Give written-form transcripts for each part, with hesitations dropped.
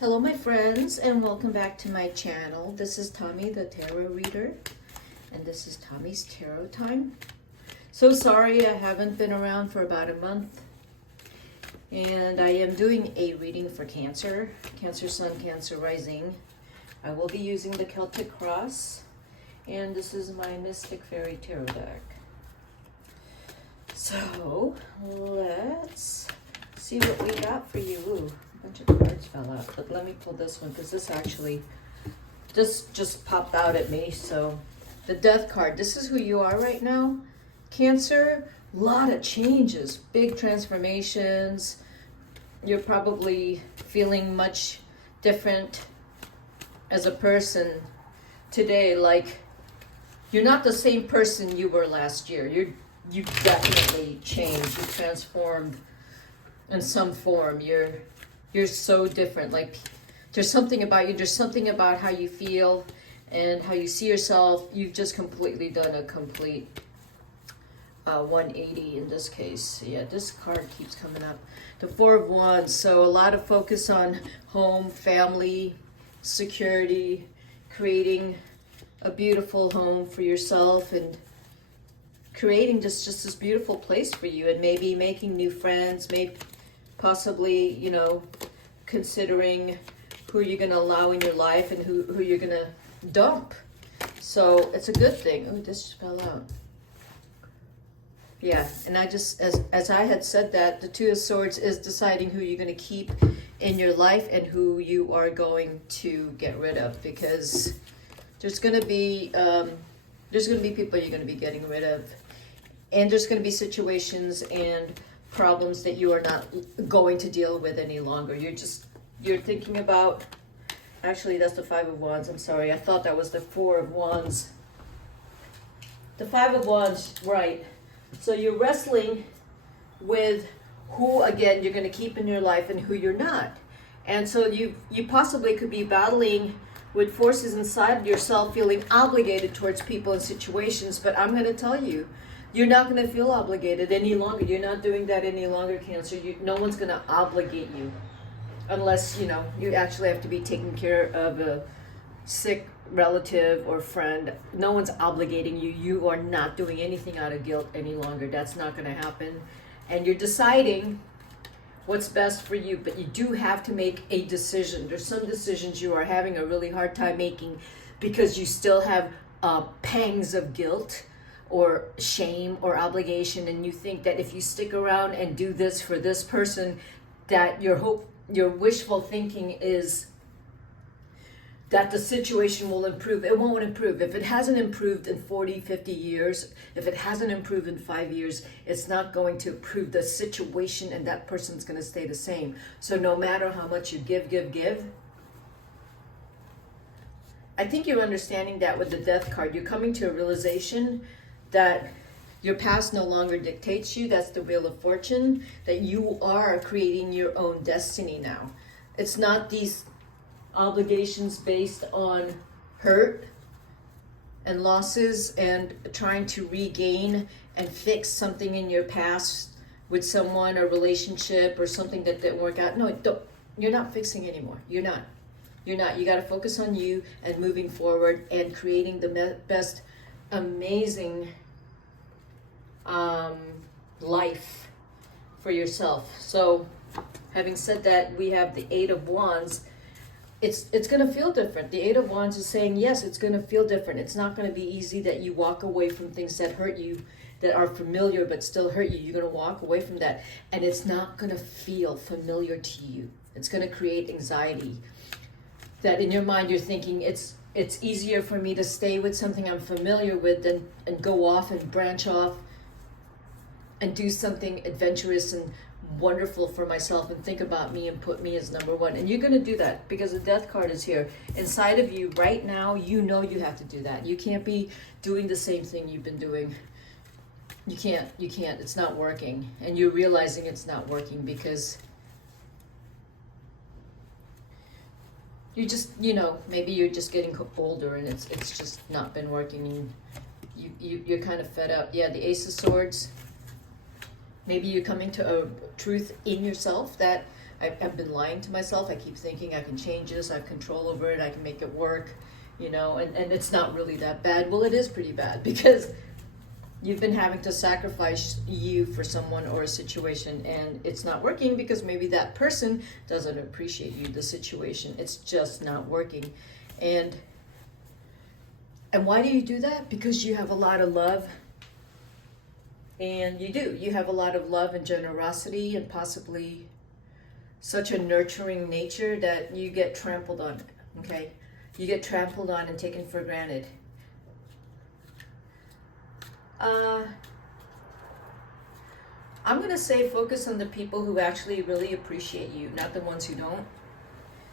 Hello my friends and welcome back to my channel. This is Tommy the Tarot Reader and this is Tommy's Tarot Time. So sorry I haven't been around for about a month, and I am doing a reading for Cancer, Cancer Sun, Cancer Rising. I will be using the Celtic Cross, and this is my Mystic Fairy Tarot deck. So let's see what we got for you. Ooh, a bunch of cards fell out, but let me pull this one because this actually just popped out at me. So the Death card, this is who you are right now. Cancer, a lot of changes, big transformations. You're probably feeling much different as a person today. Like, you're not the same person you were last year. You definitely changed. You transformed in some form. You're so different. Like, there's something about you. There's something about how you feel and how you see yourself. You've just completely done a complete 180 in this case. Yeah, this card keeps coming up. The Four of Wands. So a lot of focus on home, family, security, creating a beautiful home for yourself and creating just this beautiful place for you, and maybe making new friends, maybe possibly, you know, considering who you're going to allow in your life and who you're going to dump. So it's a good thing. Oh, this just fell out. Yeah, and I just, as I had said that, the Two of Swords is deciding who you're going to keep in your life and who you are going to get rid of, because there's going to be people you're going to be getting rid of, and there's going to be situations and problems that you are not going to deal with any longer. You're thinking about, actually that's the Five of Wands. I'm sorry, I thought that was the Four of Wands. The Five of Wands, right. So you're wrestling with who, again, you're going to keep in your life and who you're not. And so you possibly could be battling with forces inside of yourself, feeling obligated towards people and situations. But I'm going to tell you, you're not going to feel obligated any longer. You're not doing that any longer, Cancer. No one's going to obligate you unless, you know, you actually have to be taking care of a sick relative or friend. No one's obligating you. You are not doing anything out of guilt any longer. That's not going to happen. And you're deciding what's best for you, but you do have to make a decision. There's some decisions you are having a really hard time making because you still have pangs of guilt or shame or obligation, and you think that if you stick around and do this for this person, that your wishful thinking is that the situation will improve. It won't improve. If it hasn't improved in 40, 50 years, if it hasn't improved in 5 years, it's not going to improve. The situation and that person's going to stay the same. So no matter how much you give, I think you're understanding that with the Death card. You're coming to a realization that your past no longer dictates you. That's the Wheel of Fortune, that you are creating your own destiny now. It's not these obligations based on hurt and losses and trying to regain and fix something in your past with someone or relationship or something that didn't work out. No, you're not fixing anymore. You're not. You got to focus on you and moving forward and creating the best amazing life for yourself. So having said that, we have the Eight of Wands. It's going to feel different. The Eight of Wands is saying, yes, it's going to feel different. It's not going to be easy that you walk away from things that hurt you, that are familiar but still hurt you. You're going to walk away from that, and it's not going to feel familiar to you. It's going to create anxiety. That in your mind you're thinking, it's easier for me to stay with something I'm familiar with than and go off and branch off and do something adventurous and wonderful for myself and think about me and put me as number one. And you're going to do that because the Death card is here. Inside of you right now, you know you have to do that. You can't be doing the same thing you've been doing. You can't. It's not working. And you're realizing it's not working because you just, you know, maybe you're just getting older and it's just not been working, and you're kind of fed up. Yeah, the Ace of Swords. Maybe you're coming to a truth in yourself that I've been lying to myself. I keep thinking I can change this, I have control over it, I can make it work, you know, and it's not really that bad. Well, it is pretty bad because you've been having to sacrifice you for someone or a situation, and it's not working because maybe that person doesn't appreciate you, the situation. It's just not working. And why do you do that? Because you have a lot of love. And you do. You have a lot of love and generosity and possibly such a nurturing nature that you get trampled on, okay? You get trampled on and taken for granted. I'm going to say focus on the people who actually really appreciate you, not the ones who don't.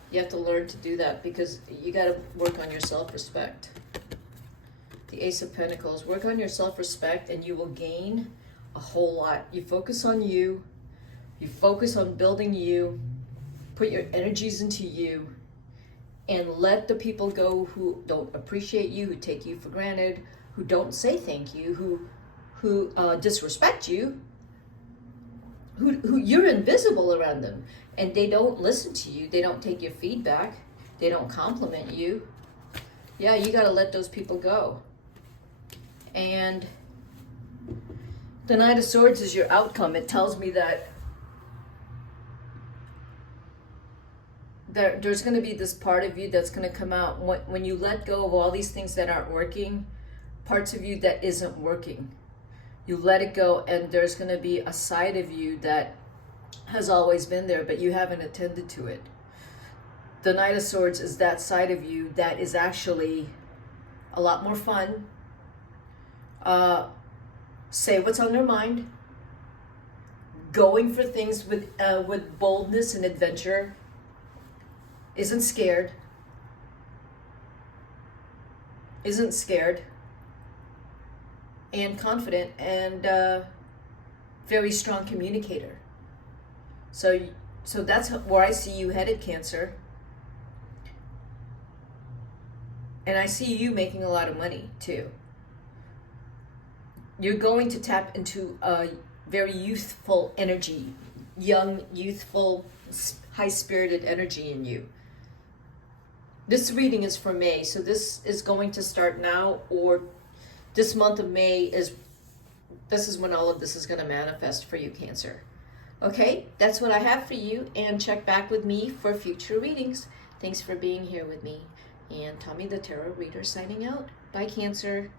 You have to learn to do that because you got to work on your self-respect. The Ace of Pentacles. Work on your self-respect and you will gain a whole lot. You focus on you. You focus on building you. Put your energies into you. And let the people go who don't appreciate you, who take you for granted, who don't say thank you, who disrespect you, who you're invisible around them. And they don't listen to you. They don't take your feedback. They don't compliment you. Yeah, you got to let those people go. And the Knight of Swords is your outcome. It tells me that there's going to be this part of you that's going to come out when you let go of all these things that aren't working, parts of you that isn't working. You let it go, and there's going to be a side of you that has always been there, but you haven't attended to it. The Knight of Swords is that side of you that is actually a lot more fun. Say what's on their mind. Going for things with boldness and adventure. Isn't scared. And confident and very strong communicator. So that's where I see you headed, Cancer. And I see you making a lot of money too. You're going to tap into a very youthful energy, young, youthful, high-spirited energy in you. This reading is for May, so this is going to start now, or this month of May this is when all of this is going to manifest for you, Cancer. Okay, that's what I have for you, and check back with me for future readings. Thanks for being here with me. And Tommy the Tarot Reader signing out. Bye, Cancer.